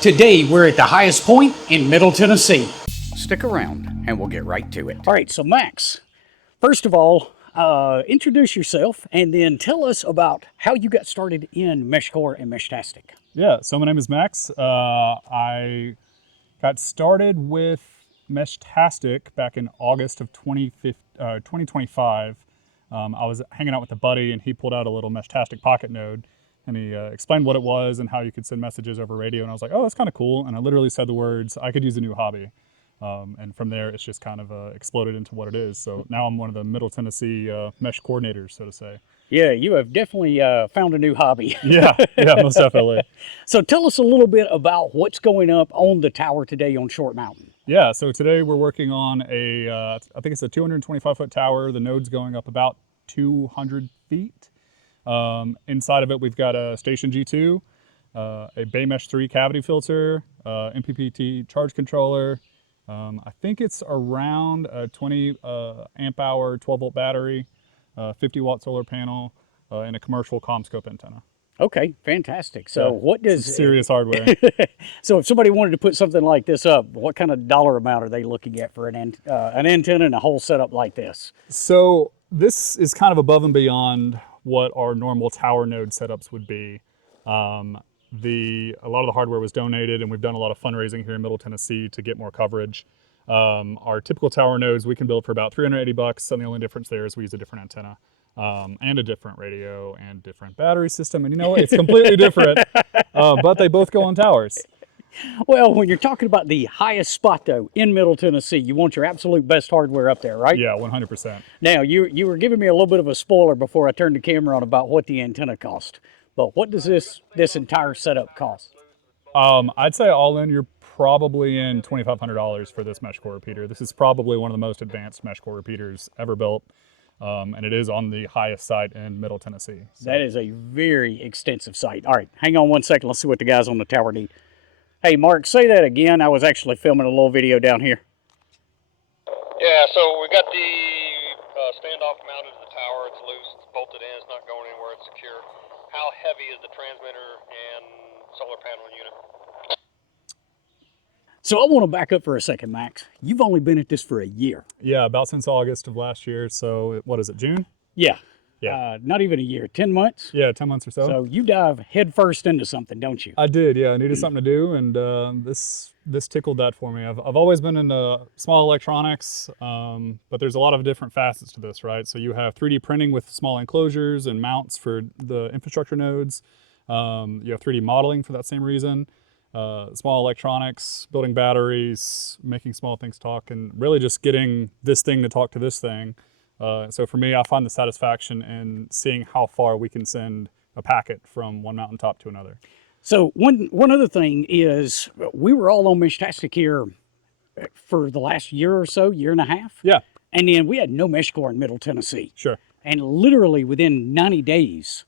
Today, we're at the highest point in Middle Tennessee. Stick around and we'll get right to it. All right, so Max, first of all, introduce yourself and then tell us about how you got started in MeshCore and Meshtastic. Yeah, so my name is Max. I got started with Meshtastic back in August of 2025. I was hanging out with a buddy and he pulled out a little Meshtastic pocket node and he explained what it was and how you could send messages over radio. And I was like, oh, that's kind of cool. And I literally said the words, I could use a new hobby. And from there, it's just kind of exploded into what it is. So now I'm one of the Middle Tennessee mesh coordinators, so to say. Yeah, you have definitely found a new hobby. Yeah, most definitely. So tell us a little bit about what's going up on the tower today on Short Mountain. Yeah, so today we're working on I think it's a 225-foot tower. The node's going up about 200 feet. Inside of it, we've got a station G2, a Bay Mesh 3 cavity filter, MPPT charge controller. I think it's around a 20 amp hour, 12 volt battery, 50 watt solar panel, and a commercial CommScope antenna. Okay, fantastic. So what does... Some serious hardware. So if somebody wanted to put something like this up, what kind of dollar amount are they looking at for an antenna and a whole setup like this? So this is kind of above and beyond what our normal tower node setups would be. A lot of the hardware was donated and we've done a lot of fundraising here in Middle Tennessee to get more coverage. Our typical tower nodes we can build for about $380, and the only difference there is we use a different antenna and a different radio and different battery system. And you know what? It's completely different, but they both go on towers. Well, when you're talking about the highest spot, though, in Middle Tennessee, you want your absolute best hardware up there, right? Yeah, 100%. Now, you were giving me a little bit of a spoiler before I turned the camera on about what the antenna cost. But what does this entire setup cost? I'd say all in, you're probably in $2,500 for this MeshCore repeater. This is probably one of the most advanced MeshCore repeaters ever built. And it is on the highest site in Middle Tennessee. So. That is a very extensive site. All right, hang on one second. Let's see what the guys on the tower need. Hey, Mark, say that again. I was actually filming a little video down here. Yeah, so we got the standoff mounted to the tower. It's loose, it's bolted in, it's not going anywhere, it's secure. How heavy is the transmitter and solar panel unit? So I want to back up for a second, Max. You've only been at this for a year. Yeah, about since August of last year. So what is it, June? Yeah. Yeah. Not even a year, 10 months? Yeah, 10 months or so. So you dive head first into something, don't you? I did, yeah. I needed something to do, and this tickled that for me. I've always been into small electronics, but there's a lot of different facets to this, right? So you have 3D printing with small enclosures and mounts for the infrastructure nodes. You have 3D modeling for that same reason. Small electronics, building batteries, making small things talk, and really just getting this thing to talk to this thing. So for me, I find the satisfaction in seeing how far we can send a packet from one mountaintop to another. So one other thing is we were all on Meshtastic here for the last year or so, year and a half. Yeah. And then we had no MeshCore in Middle Tennessee. Sure. And literally within 90 days,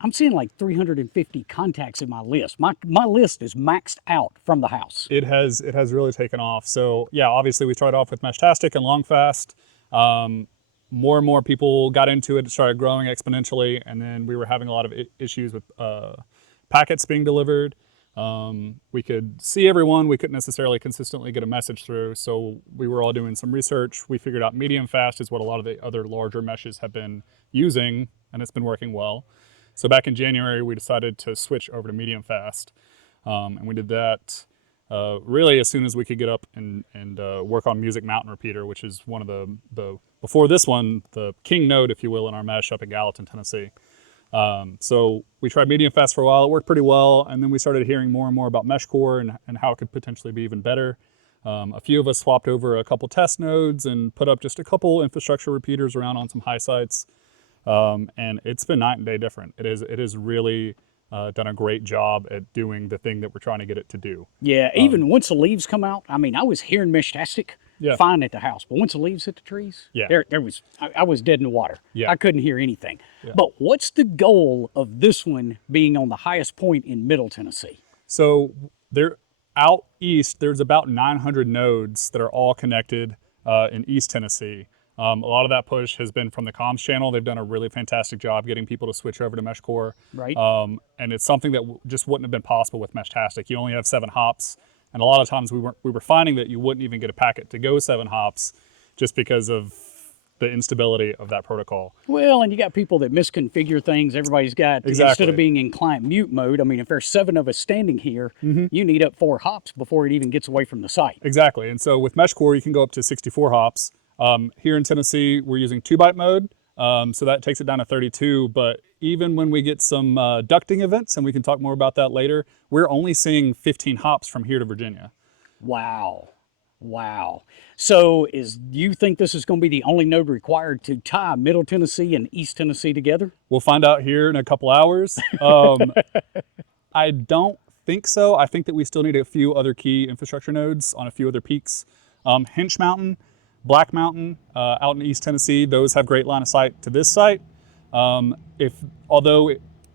I'm seeing like 350 contacts in my list. My list is maxed out from the house. It has really taken off. So yeah, obviously we started off with Meshtastic and Longfast. More and more people got into it. It started growing exponentially, and then we were having a lot of issues with packets being delivered. We could see everyone. We couldn't necessarily consistently get a message through, so we were all doing some research. We figured out medium fast is what a lot of the other larger meshes have been using, and it's been working well. So back in January, we decided to switch over to medium fast, and we did that really as soon as we could get up and work on Music Mountain Repeater, which is one of the before this one, the king node, if you will, in our mesh up in Gallatin, Tennessee. So we tried medium fast for a while. It worked pretty well, and then we started hearing more and more about MeshCore and how it could potentially be even better. A few of us swapped over a couple test nodes and put up just a couple infrastructure repeaters around on some high sites. And it's been night and day different. It is really done a great job at doing the thing that we're trying to get it to do. Yeah, even once the leaves come out, I mean, I was hearing Meshtastic fine at the house, but once the leaves hit the trees, I was dead in the water. Yeah. I couldn't hear anything. Yeah. But what's the goal of this one being on the highest point in Middle Tennessee? So out east, there's about 900 nodes that are all connected in East Tennessee. A lot of that push has been from the comms channel. They've done a really fantastic job getting people to switch over to MeshCore. Right. And it's something that just wouldn't have been possible with Meshtastic. You only have 7 hops. And a lot of times we were finding that you wouldn't even get a packet to go 7 hops just because of the instability of that protocol. Well, and you got people that misconfigure things. Everybody's got, instead of being in client mute mode, I mean, if there's 7 of us standing here, you need up 4 hops before it even gets away from the site. Exactly. And so with MeshCore, you can go up to 64 hops. Here in Tennessee, we're using 2-byte mode. So that takes it down to 32. But even when we get some ducting events, and we can talk more about that later, we're only seeing 15 hops from here to Virginia. Wow. Wow. So do you think this is going to be the only node required to tie Middle Tennessee and East Tennessee together? We'll find out here in a couple hours. I don't think so. I think that we still need a few other key infrastructure nodes on a few other peaks. Hinch Mountain, Black Mountain, out in East Tennessee, those have great line of sight to this site. Although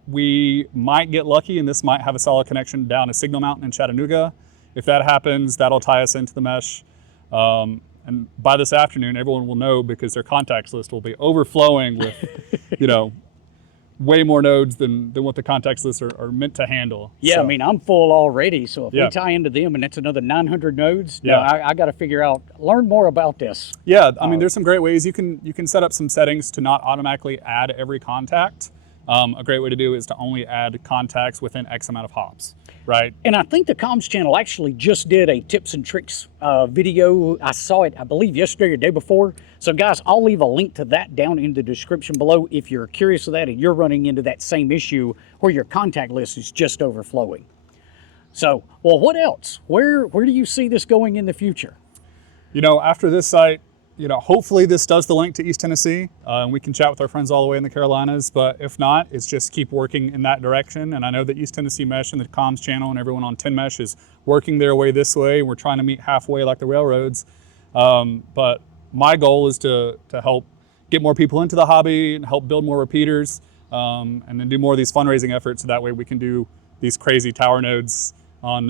we might get lucky and this might have a solid connection down to Signal Mountain in Chattanooga. If that happens, that'll tie us into the mesh. And by this afternoon, everyone will know because their contacts list will be overflowing with, way more nodes than what the contacts lists are meant to handle. Yeah, so, I mean, I'm full already. So if we tie into them and it's another 900 nodes, I got to figure out, learn more about this. Yeah, I mean, there's some great ways. You can set up some settings to not automatically add every contact. A great way to do is to only add contacts within X amount of hops, right? And I think the comms channel actually just did a tips and tricks video. I saw it, I believe, yesterday or the day before. So guys, I'll leave a link to that down in the description below if you're curious of that and you're running into that same issue where your contact list is just overflowing. So, well, what else? Where do you see this going in the future? After this site, hopefully this does the link to East Tennessee, and we can chat with our friends all the way in the Carolinas, but if not, it's just keep working in that direction. And I know that East Tennessee Mesh and the comms channel and everyone on 10 Mesh is working their way this way. We're trying to meet halfway like the railroads. But my goal is to help get more people into the hobby and help build more repeaters, and then do more of these fundraising efforts so that way we can do these crazy tower nodes on,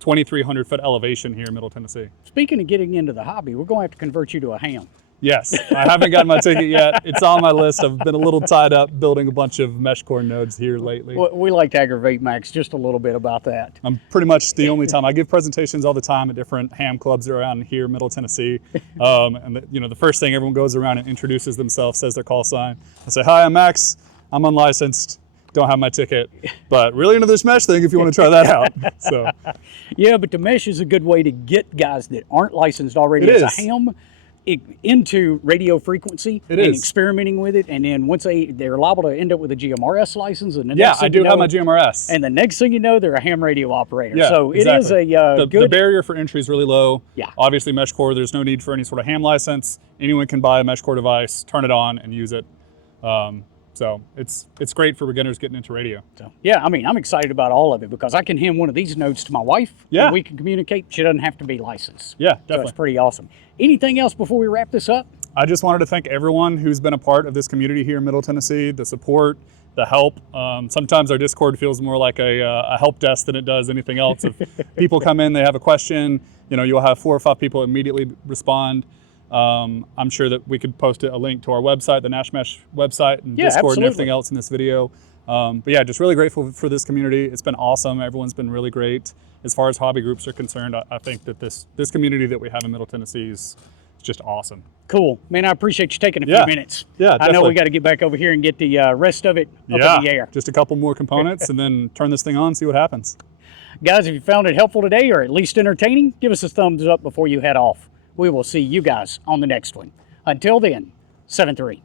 2,300 foot elevation here in Middle Tennessee. Speaking of getting into the hobby, we're going to have to convert you to a ham. Yes, I haven't gotten my ticket yet. It's on my list. I've been a little tied up building a bunch of MeshCore nodes here lately. We like to aggravate Max just a little bit about that. I'm pretty much the only time. I give presentations all the time at different ham clubs around here, Middle Tennessee. And the first thing, everyone goes around and introduces themselves, says their call sign. I say, hi, I'm Max. I'm unlicensed. Don't have my ticket, but really into this mesh thing if you want to try that out. So, yeah, but the mesh is a good way to get guys that aren't licensed already as a ham into radio frequency and experimenting with it. And then once they're liable to end up with a GMRS license. And I do have my GMRS. And the next thing you know, they're a ham radio operator. Yeah, so it is the barrier for entry is really low. Yeah. Obviously, MeshCore, there's no need for any sort of ham license. Anyone can buy a MeshCore device, turn it on, and use it. So it's great for beginners getting into radio. So, yeah, I mean, I'm excited about all of it because I can hand one of these nodes to my wife. Yeah. And we can communicate. She doesn't have to be licensed. Yeah, definitely. So it's pretty awesome. Anything else before we wrap this up? I just wanted to thank everyone who's been a part of this community here in Middle Tennessee, the support, the help. Sometimes our Discord feels more like a help desk than it does anything else. If people come in, they have a question, you'll have 4 or 5 people immediately respond. I'm sure that we could post a link to our website, the Nash Mesh website, and Discord absolutely. and everything else in this video. But yeah, just really grateful for this community. It's been awesome. Everyone's been really great. As far as hobby groups are concerned, I think that this community that we have in Middle Tennessee is just awesome. Cool. Man, I appreciate you taking a few minutes. Yeah, definitely. I know we got to get back over here and get the rest of it up in the air. Just a couple more components and then turn this thing on, see what happens. Guys, if you found it helpful today or at least entertaining, give us a thumbs up before you head off. We will see you guys on the next one. Until then, 7-3.